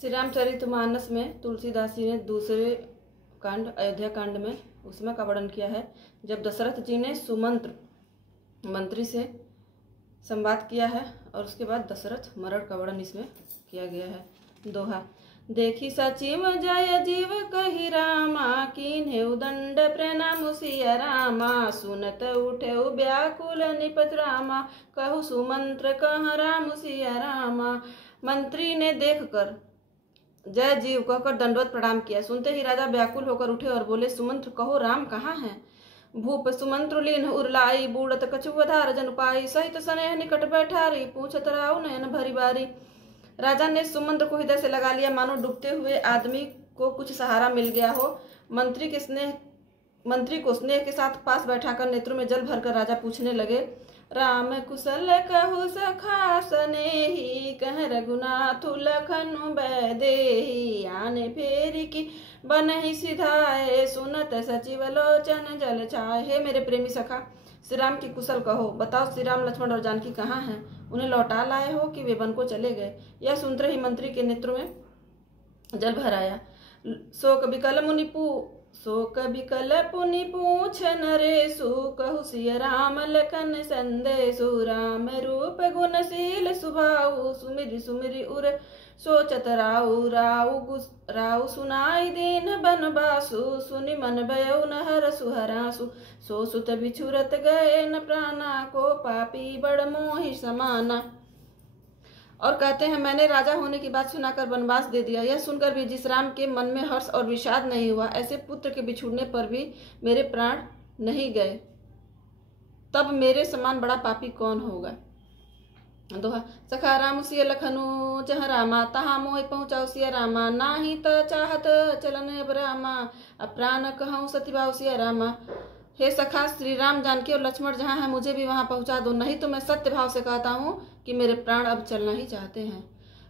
श्री रामचरितमानस में तुलसीदास जी ने दूसरे कांड अयोध्या कांड में उसमें का वर्णन किया है, जब दशरथ जी ने सुमंत्र मंत्री से संवाद किया है और उसके बाद दशरथ मरण का वर्णन इसमें किया गया है। दोहा। देखी सचिव जय जीव कही रामा, कीन्हे उदंड प्रणाम सिया रामा। सुनत उठे व्याकुल निपत रामा, कहु सुमंत्र कह राम सिया रामा। मंत्री ने देखकर जय जीव कहकर दंडवत प्रणाम किया। सुनते ही राजा व्याकुल होकर उठे और बोले, सुमंत्र कहो राम कहाँ हैं। भूप सुमंत्र लीन उरलाई, बूढ़त कछु वधार जन पाई। सहित स्नेह निकट बैठारी, पूछत राउ नयन भरी बारी। राजा ने सुमंत्र को हृदय से लगा लिया, मानो डूबते हुए आदमी को कुछ सहारा मिल गया हो। मंत्री को स्नेह के साथ पास बैठाकर नेत्रों में जल भरकर राजा पूछने लगे, राम कुशल कहु सखा सनेही। कह रघुनाथ लखनु बैदेही। आने फेरी की बनहि सिधाए, सुनत सचिव लोचन जल छाए। हे मेरे प्रेमी सखा, श्री राम की कुशल कहो। बताओ श्री राम लक्ष्मण और जानकी कहाँ हैं। उन्हें लौटा लाए हो कि वे वन को चले गए। यह सुनते ही मंत्री के नेत्रों में जल भर आया। शोक बिकल पुनि पूछ नरेशु, कहु सिय राम लखन संदेशु। राम रूप गुणशील सुभाऊ, सुमिरि सुमिरि उर सोचत राउ। राउ सुनाई दीन बनबासु, सुनि मन भयउ न हरसु हरासु। सो सुत बिछुरत गए न प्राणा, को पापी बड़ मोहि समाना। और कहते हैं, मैंने राजा होने की बात सुनाकर वनवास दे दिया। यह सुनकर भी जिस राम के मन में हर्ष और विषाद नहीं हुआ, ऐसे पुत्र के बिछुड़ने पर भी मेरे प्राण नहीं गए, तब मेरे समान बड़ा पापी कौन होगा। दोहा। सखा राम सिय लखनु चह रामा, तहा मोहि पहुँचाऊ सिया रामा। नाही त चाहत चलन अब रामा, अप्राण कहूँ सतिभाव सिया रामा। हे सखा, श्री राम जानकी और लक्ष्मण जहाँ है मुझे भी वहाँ पहुँचा दो, नहीं तो मैं सत्य भाव से कहता हूँ कि मेरे प्राण अब चलना ही चाहते हैं।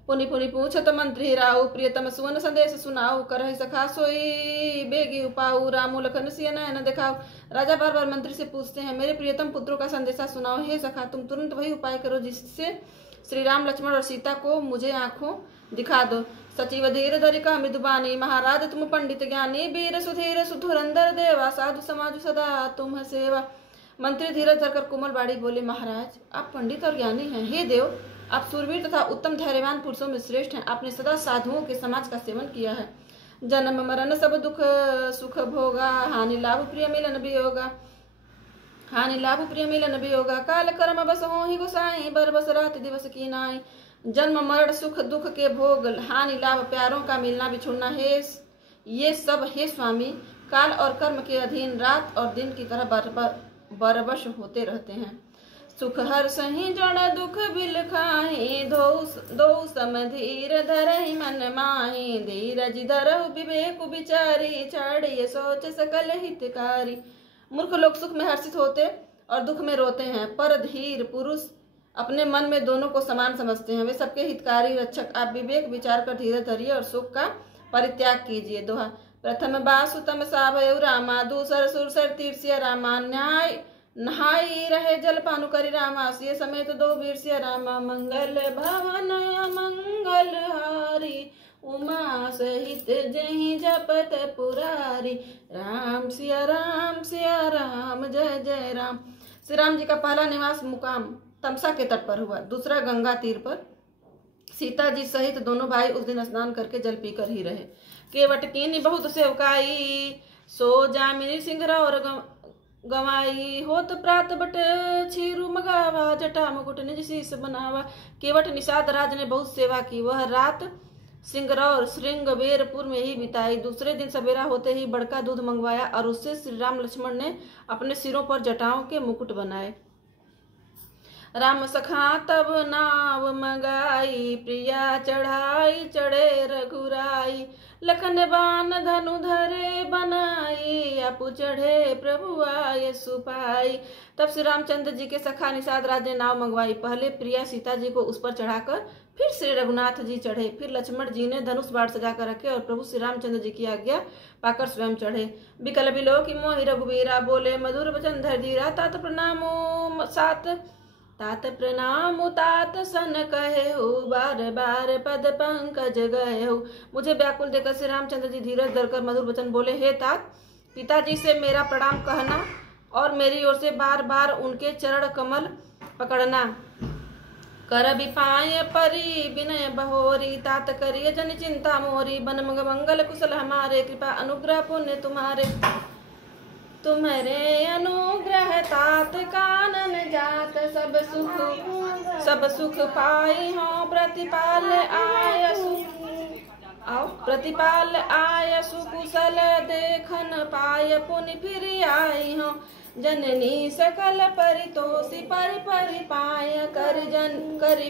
पुनि पुनि पूछत मंत्री राउ, प्रियतम सुवन संदेश सुनाऊ। करहि सखा सोई बेगी उपाऊ, रामू लखन सिय नयन दिखाऊ। राजा बार बार मंत्री से पूछते हैं, मेरे प्रियतम पुत्रों का संदेशा सुनाओ। हे सखा, तुम तुरंत वही उपाय करो जिससे श्री राम लक्ष्मण और सीता को मुझे आंखों दिखा दो। सचिव धीर धरिका मृदुबानी, महाराज तुम पंडित ज्ञानी। वीर सुधीर सुधुरंदर देवा, साधु समाज सदा तुम सेवा। मंत्री धीरज धरकर कोमल बाड़ी बोले, महाराज आप पंडित और ज्ञानी हैं। हे देव, आप सूरवीर तथा उत्तम धैर्यवान पुरुषों में श्रेष्ठ हैं। आपने सदा साधुओं के समाज का सेवन किया है। जन्म मरण सब दुख सुख भोगा, हानि लाभ प्रिय मिलन वियोगा। हानि लाभ प्रिय मिलन वियोगा, काल कर्म बस होहि गोसाई। बरबस रात दिवस की नाई। जन्म मरण सुख दुख के भोग, हानि लाभ प्यारों का मिलना बिछुड़ना है, ये सब हे स्वामी काल और कर्म के अधीन रात और दिन की तरह बरबस होते रहते हैं। सुख हर सही जड़ दुख बिल खाही, दो सम धीर धरहि मन माही। धीरज धरहु विवेक विचारी, छाड़िए सोच सकल हितकारी। मूर्ख लोग सुख में हर्षित होते और दुख में रोते हैं, पर धीर पुरुष अपने मन में दोनों को समान समझते हैं। वे सबके हितकारी रक्षक। आप विवेक विचार कर धीरज धरिए और सुख का परित्याग कीजिए। दोहा। प्रथम बासुतम साभयउ रामा, दूसर सुरसर तीर्षिया रामा। न्याय नहाई रहे जल पानु करी रामा, सिय समेत दो वीर सिया रामा। मंगल भवन मंगल हारी, उमा सहित जहि जपत पुरारी। राम सिया राम जय जय राम। श्री राम जी का पहला निवास मुकाम तमसा के तट पर हुआ, दूसरा गंगा तीर पर। सीता जी सहित दोनों भाई उस दिन स्नान करके जल पीकर ही रहे। केवट कीनी बहुत सेवकाई, सो जामिनी सिंघरा और गवाई। होत प्रात बट छीरु मगावा, जटा मुकुट निज शीस बनावा। केवट निषाद राज ने बहुत सेवा की। वह रात सिंगरौर श्रृंगवेरपुर में ही बिताई। दूसरे दिन सवेरा होते ही बड़का दूध मंगवाया और उससे श्री राम लक्ष्मण ने अपने सिरों पर जटाओं के मुकुट बनाए। राम सखा तब नाव मंगाई, प्रिया चढ़ाई चढ़े रघुराई। लखन बान धनु धरे बनाई, अपु चढ़े प्रभु आए सुपाई। तब श्री रामचंद्र जी के सखा निषाद राज ने नाव मंगवाई। पहले प्रिया सीता जी को उस पर चढ़ाकर फिर श्री रघुनाथ जी चढ़े। फिर लक्ष्मण जी ने धनुष बाण सजा कर रखे और प्रभु श्री रामचंद्र जी की आज्ञा पाकर स्वयं चढ़े। बिकल बिलो की मोहि रघुवीरा, बोले मधुर वचन धर धीरा। तात प्रणामो सात तात प्रणाम तात सन कहे हो, बार बार पद पंकज गए हो। मुझे व्याकुल देखकर श्री रामचंद्र जी धीरज धरकर मधुर वचन बोले, हे तात, पिताजी से मेरा प्रणाम कहना और मेरी ओर से बार बार उनके चरण कमल पकड़ना। कर विपाय परी विनय बहोरी, तात करिय जन चिंता मोरी। बन मंगल कुशल हमारे, कृपा अनुग्रह पुण्य तुम्हारे। तुम्हारे अनुग्रह तात कानन जात, सब सुख पाई हो। प्रतिपाल आय सुकुशल, देखन पाय पुनि फिर आई हो। जननी सकल परितोषी, परि पाय कर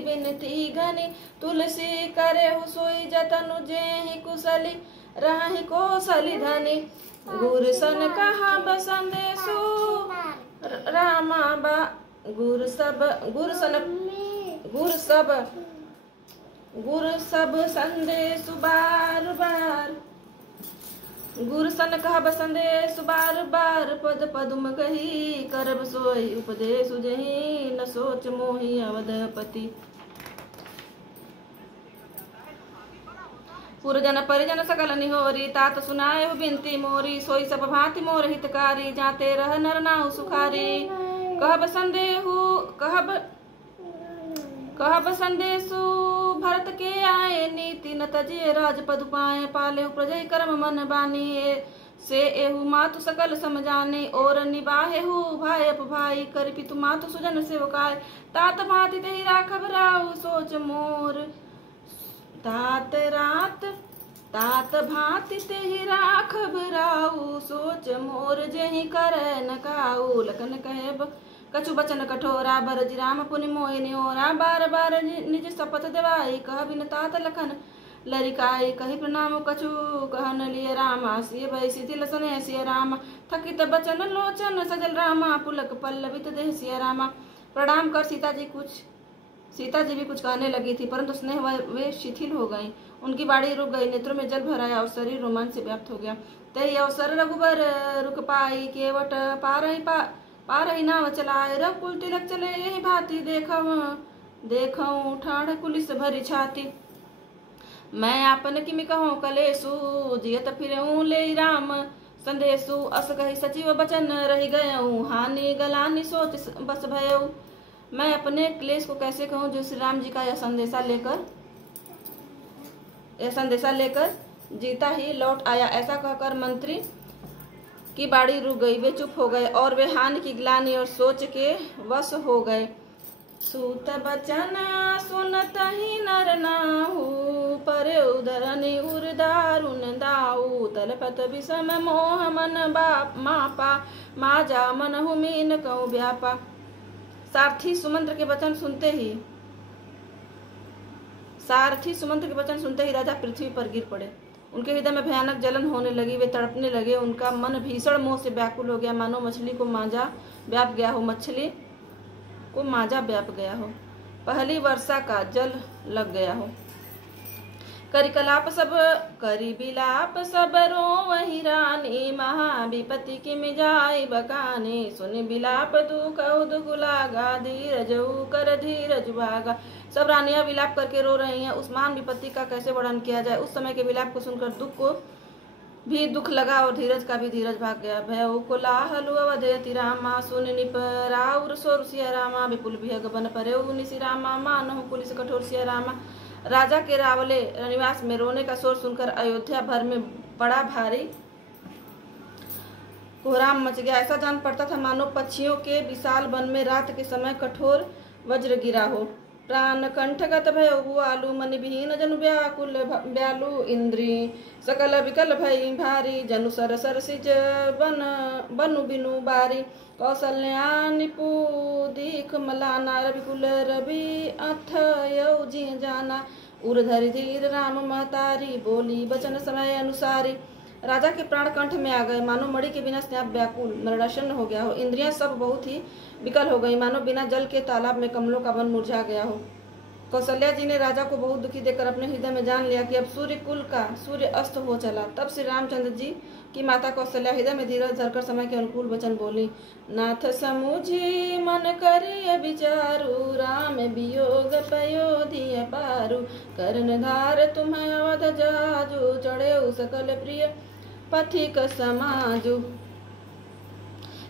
बिनती घनी। तुलसी करे सोई जतनु, जेहि कुशली राहि कौशली धनी। गुर सन कहा बसंदेशु रामा बा, गुर सब संदेशु बार बार। गुर सन कहा बसंदेशु बार बार, पद पदुम कही करब सोई उपदेश जही। न सोच मोहि अवधपति, पुरजन परिजन सकल निहोरी। तात सुनाए हो बिनती मोरी, सोई सब भांति मोर हितकारी। जाते रह नर नाहु सुखारी, कहब संदेशु भरत के आए। नीति न तजिए राजपद पाए, पाले प्रजय कर्म मन बानी। से एहु मातु सकल समझाने, और निबाहे हु भाई अप भाई। कर पितु मातु सुजन सेवकाय, तात भांति तेहि राखब राउ सोच मोर। तात भांति तेहि राखब राउ सोच मोर। जेहि करे न काऊ, लखन कहे कछु बचन कठोरा। बरज राम पुनि मोहि निहोरा, बार बार निज शपथ देवाई। कह बिन तात लखन लरिकाई, कहि प्रणाम कछु कहन लिय रामा। सिय भय शिथिल सने सिय रामा, थकित बचन लोचन सजल रामा। पुलक पल्लवित देह सिय रामा। प्रणाम कर सीता जी भी कुछ कहने लगी थी, परंतु स्नेह वे शिथिल हो गई। उनकी बाड़ी रुक गई, नेत्रों में जल भर आया और शरीर रोमांच से व्याप्त हो गया। तही अवसर रघुबर रुक पाई, केवट पारही नाव चलाए। रघुकुल तिलक चले यही भांति, देखऊं ठाढ़ कुलिस भरी छाती। मैं आपन किमि कहूँ कलेसु, जियत फिरऊं ले राम संदेशु। अस कही सचिव बचन रही गयऊं, हानि गलानी सोच बस भयऊ। मैं अपने क्लेश को कैसे कहूँ, जो श्री राम जी का यह संदेशा लेकर जीता ही लौट आया। ऐसा कहकर मंत्री की बाड़ी रुक गई। वे चुप हो गए और वे हानि की ग्लानि और सोच के वश हो गए। सूत बचन सुनत ही नर नाहु, पर उधरनि उर दारुन दाऊ। तलपत विषम मोह मन मापा, माजा मन हुमीन कहूँ व्यापा। सारथी सुमंत्र के वचन सुनते ही राजा पृथ्वी पर गिर पड़े। उनके हृदय में भयानक जलन होने लगी, वे तड़पने लगे। उनका मन भीषण मोह से व्याकुल हो गया, मानो मछली को मांझा व्याप गया हो, पहली वर्षा का जल लग गया हो। करी बिलाप सब रोवहि रानी, महाविपति किम जाय बकानी। सुन बिलाप दुख दुख लागा, धीरजऊ कर धीरज भागा। सब रानियां विलाप करके रो रही हैं, उस महान विपत्ति का कैसे वर्णन किया जाए। उस समय के विलाप को सुनकर दुख को भी दुख लगा और धीरज का भी धीरज भाग गया। भयऊ कोलाहलु अवधयति रामा, सुन निपराउर सोर सिया रामा। विपुल विहग बन परेऊ निसि रामा, मानहु पुलिस कठोर सिया रामा। राजा के रावले निवास में रोने का शोर सुनकर अयोध्या भर में बड़ा भारी कोहराम मच गया। ऐसा जान पड़ता था मानो पक्षियों के विशाल वन में रात के समय कठोर वज्र गिरा हो। प्राण कंठगत भयउ आलू, मन विहीन जनु व्याकुल ब्यालु। इंद्री सकल विकल भई भारी, जनु सर सर सिज बनु बिनु बारी। कौशल्या निपु दीख मलाना, रविकुल रवि अथ यौ जी जाना। उर धरि धीर राम महतारी, बोली बचन समय अनुसारी। राजा के प्राण कंठ में आ गए, मानो मणि के बिना स्नेह व्याकुल मरणाशन्न हो गया हो। इंद्रियां सब बहुत ही विकल हो गई, मानो बिना जल के तालाब में कमलों का वन मुरझा गया हो। कौशल्या जी ने राजा को बहुत दुखी देखकर अपने हृदय में जान लिया कि अब सूर्य अस्त हो चला। तब श्री रामचंद्र जी की माता कौशल्या हृदय में धीरज धरकर समय के अनुकूल वचन बोली। नाथ समुझी मन करिय विचारु, राम वियोग पयोधि पारु। कर्णधार तुम्हें अवध जाजू, चढ़े सकल प्रिय पथिक समाजू।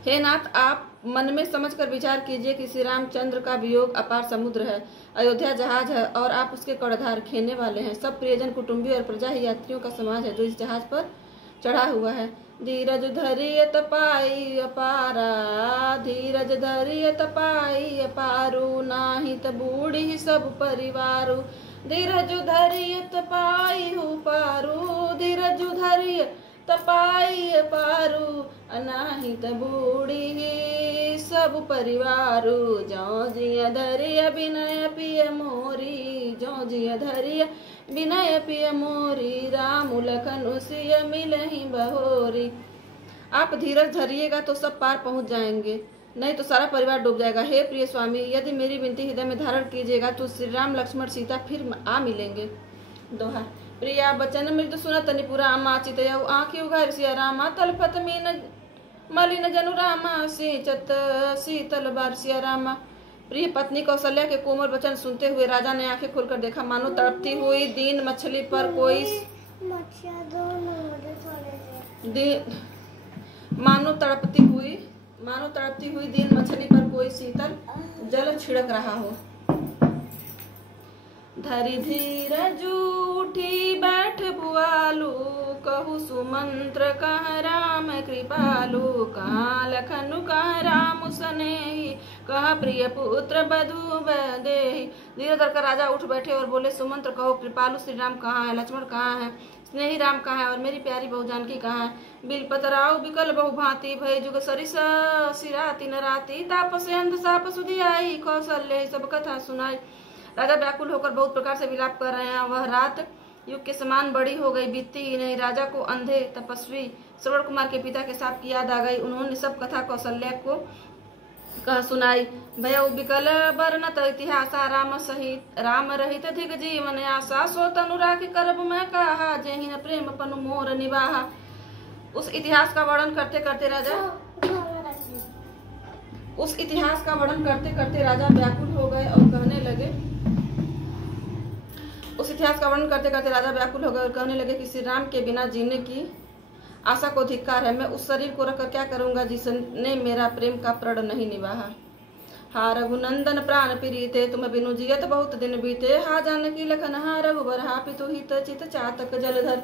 हे नाथ, आप मन में समझकर विचार कीजिए कि श्री रामचंद्र का वियोग अपार समुद्र है, अयोध्या जहाज है और आप उसके कर्णधार खेने वाले हैं। सब प्रियजन कुटुंबी और प्रजा ही यात्रियों का समाज है जो इस जहाज पर चढ़ा हुआ है। धीरज धरिय तपाई अपारा, धीरज धरिय तपाई अपारू। नाहित बूढ़ी सब परिवारू, धीरज धरिय तपाई हो पारू। धीरज धरिय तपाई पारू, अनाहित बूढ़ी सब परिवारू। जो जिय धरिय विनय पिय मोरी, जो जिय धरिय विनय पिय मोरी। राम लखन सिय मिलहि बहोरी। आप धीरज धरिएगा तो सब पार पहुंच जाएंगे, नहीं तो सारा परिवार डूब जाएगा। हे प्रिय स्वामी, यदि मेरी विनती हृदय में धारण कीजिएगा तो श्री राम लक्ष्मण सीता फिर आ मिलेंगे। दोहा। प्रिया बचन मृदु सुनत निपुरा, आमाचित आँखि उघार सिया रामा। तलफत मीन मलिन जनु रामा, सिंचत शीतल बार सिया रामा। प्रिय पत्नी कौशल्या के कोमल वचन सुनते हुए राजा ने आंखें खोलकर देखा, मानो तड़पती हुई दीन मछली पर कोई मानो तड़पती हुई दीन मछली पर कोई शीतल जल छिड़क रहा हो। धरि धीरज उठी बैठ बुआलू, कहु सुमंत्र कह राम कृपालु। कहाँ लखनु कह राम सनेही, कह प्रिय पुत्र बधु बदेही। धीरे धरकर राजा उठ बैठे और बोले, सुमंत्र कहो, कृपालु श्री राम कहाँ है, लक्ष्मण कहाँ है, स्नेही राम कहाँ है और मेरी प्यारी बहु जानकी कहाँ है। बिलपतराउ बिकल बहु भांति, भय जुग सरिस सिराती नराती। तापसे अंध साप सुधियाई, कौशल्य सब कथा सुनाई। राजा व्याकुल होकर बहुत प्रकार से विलाप कर रहे हैं। वह रात युग के समान बड़ी हो गई, बीतती ही नहीं। राजा को अंधे तपस्वी श्रवण कुमार के पिता के साप की याद आ गई। उन्होंने सब कथा कौशल्या को कह सुनाई। भय बिकल बरनत इतिहासा, राम रहित धिक जीवन आशा। सो तनु राखि करब मैं कहा, जेहिन प्रेम पनु मोर निवाहा। उस इतिहास का वर्णन करते करते राजा व्याकुल हो गए और कहने लगे कि श्री राम के बिना जीने की आशा को धिक्कार है। मैं उस शरीर को रखकर क्या करूंगा जिसने मेरा प्रेम का प्रण नहीं निभाया। हा रघुनंदन प्राण प्रीते, तुम बिनु जियत बहुत दिन बीते। हा जानकी लखन हा रघुबर, हा पितु हित चित चातक जलधर।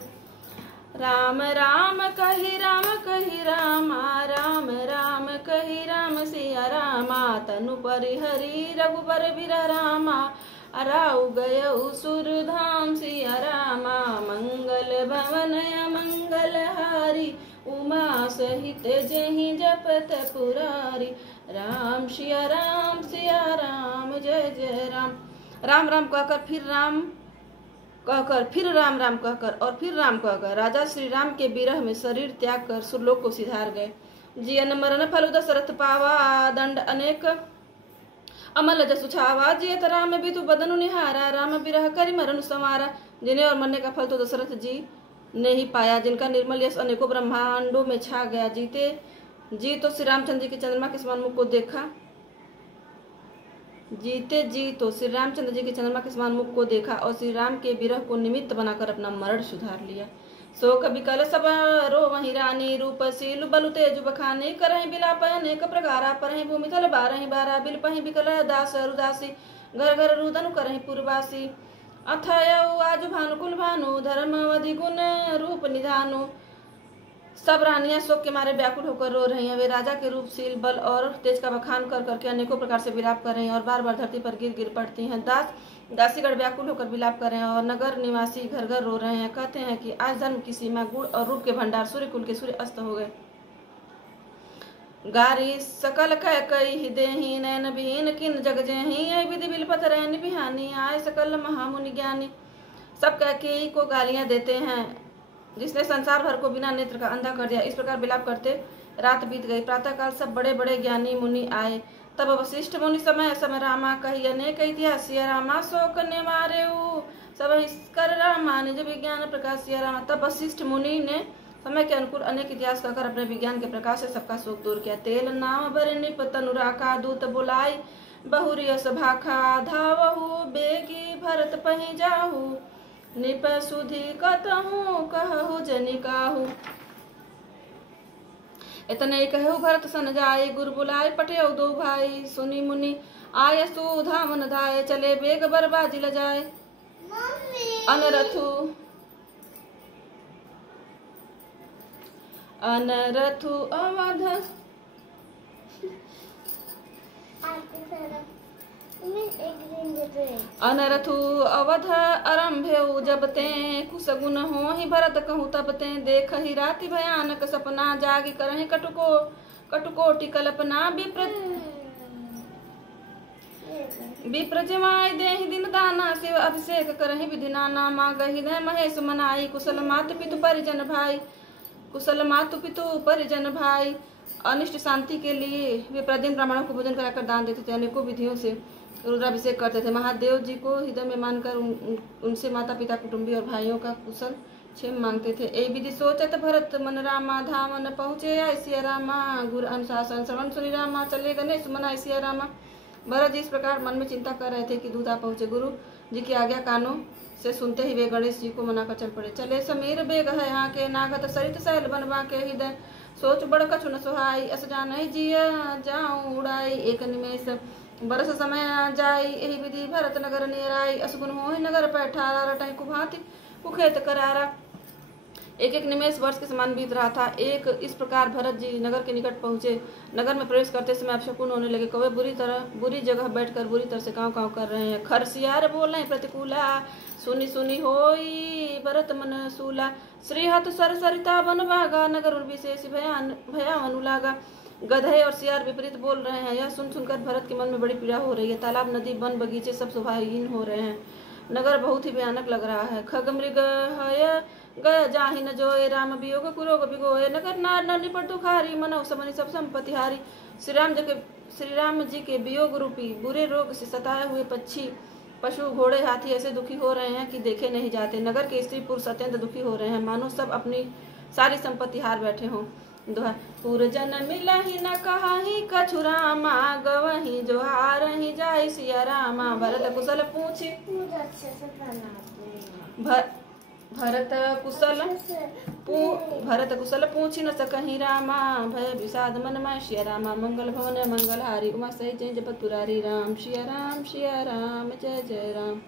राम राम कहि रामा, राम राम कहि राम सिया रामा। तनु परिहरि रघुबर बिरह रामा, अराउ गयउ सुरधाम सिया रामा। मंगल भवन मंगल हारी, उमा सहित जहि जपत पुरारी। राम सिया राम जय जय राम। राम राम कहकर फिर राम राम कहकर और फिर राम कहकर राजा श्री राम के विरह में शरीर त्याग कर सुरलोक को सिधार गए। जियन मरण फल दशरथ पावा, दंड अनेक अमल जसु छावा। जियत राम बिधु बदनु निहारा, राम विरह करि मरण संवारा। जिन्हें और मरने का फल तो दशरथ जी ने ही पाया, जिनका निर्मल यश अनेकों ब्रह्मांडों में छा गया। जीते तो श्री रामचंद्र जी के चंद्रमा के समान मुख को देखा और श्री राम के विरह को निमित्त बनाकर अपना मरण सुधार लिया। शोक बिकल सब रोवहि रानी, रूपशील बलु तेजु बखानी। करहि बिलाप अनेक प्रकारा, परहि भूमि तल बारहि बारा। बिलपहि बिकल दास रुदासी, घर घर रुदन करहि पुरवासी। अथयउ आजु भानुकुल भानु, धर्मवधि गुण रूप निधानु। सब रानियां शोक के मारे व्याकुल होकर रो रही हैं। वे राजा के रूपशील बल और तेज का बखान कर करके अनेकों प्रकार से विलाप कर रही हैं और बार बार धरती पर गिर पड़ती हैं। दासीगढ़ व्याकुल होकर विलाप कर रहे हैं और नगर निवासी घर घर रो रहे हैं। कहते हैं कि आज धर्म की सीमा, गुण और रूप के भंडार, सूर्य कुल के सूर्य अस्त हो गए। गारी सकल कह कई देही, नैन विहीन किन जग जेही। विधि बिलपत रैन बिहानी, आय सकल महामुनि ज्ञानी। सब कह के ही को गालियां देते हैं, जिसने संसार भर को बिना नेत्र का अंधा कर दिया। इस प्रकार विलाप करते रात बीत गई। प्रातःकाल सब बड़े बड़े ज्ञानी मुनि आए। तब वशिष्ठ मुनि समय समय रामा कही अनेक इतिहास सिया रामा शोक ने मारे सब कर रामा निज विज्ञान प्रकाश सिया रामा। तब वशिष्ठ मुनि ने समय के अनुकूल अनेक इतिहास कहकर अपने विज्ञान के प्रकाश से सबका शोक दूर किया। तेल नाम बर निप तनुराका दूत बुलाई बहुरिय सभा खा धावहु बेगी भरत पही जाहु निप सुधि कतहु कहु जनिकाहु। इतने कहु भरत सन जाए गुरु बुलाए पटेउ दो भाई सुनी मुनि आय सुधा मन धाय चले बेग बरबाजी ल जाए। अनरथु अवध अनरथु अवध आरंभेउ जब ते कुसगुन हो ही भरत कहूँ तब ते देख ही राति भयानक सपना जागी करहि कटुकोटि कल्पना विप्र जमाय देहि दिन दाना शिव अभिषेक करहि विधि नाना मागहि दे महेश मनाई कुशल मातु परिजन भाई। अनिष्ट शांति के लिए वे प्रतिदिन ब्राह्मणों को भोजन कराकर दान देते थे। अनेकों विधियों से रुद्राभिषेक करते थे। महादेव जी को हृदय में मानकर उनसे माता पिता कुटुंबी और भाइयों का कुशल क्षेम मांगते थे। ए विधि सोचत भरत मन रामा धामन पहुँचे आय सिया रामा गुरु अनुशासन श्रवण सुनी रामा चले गणेश मनाय सिया रामा। भरत जी इस प्रकार मन में चिंता कर रहे थे कि दूत आ पहुँचे। गुरु जी की आज्ञा कानों से सुनते ही वे गणेश जी को मनाकर चल पड़े। चले समीर बेग है यहाँ के नागत सरित सैल बनवा के हृदय सोच बड़ कछु न सुहाई अस जान जिया जाऊं उड़ाई एक निमेष बरस समय जाई यही विधि भरत नगर नियराई असगुन हो नगर पैठारा रटाई कुभांति कुखेत करारा। एक एक निमेष वर्ष के समान बीत रहा था। एक इस प्रकार भरत जी नगर के निकट पहुंचे। नगर में प्रवेश करते समय अपशकुन होने लगे। कौवे बुरी जगह बैठकर बुरी तरह से काँव काँव कर रहे हैं। खरसियार बोल रहे प्रतिकूला सुनी सुनी होई भरत मन सूला श्रीहत सर सरिता बन भागा नगर विशेष भयावन लागा। गधे और सियार विपरीत बोल रहे हैं। यह सुन सुनकर भरत के मन में बड़ी पीड़ा हो रही है। तालाब नदी वन बगीचे सब शोभाहीन हो रहे हैं। नगर बहुत ही भयानक लग रहा है। खग मृग हय गय जाहि न जोए राम वियोग कुरोग बिगोए नगर नार न निपट दुखारी मनौ समनि सब संपत्ति हारी। श्री राम जी के वियोग रूपी बुरे रोग से सताए हुए पशु घोड़े हाथी ऐसे दुखी हो रहे हैं कि देखे नहीं जाते। नगर के स्त्री पुरुष अत्यंत दुखी हो रहे हैं मानो सब अपनी सारी संपत्ति हार बैठे हों। पुरजन मिलहि न कहाहि कछु रामा गवहि जो हारहि जाय सिया रामा। भरत कुशल पूछी न सकहि रामा भय विषाद मन में सिया रामा। मंगल भवन मंगल हारी उमा सहित जय जपत पुरारी राम सिया राम जय जय राम।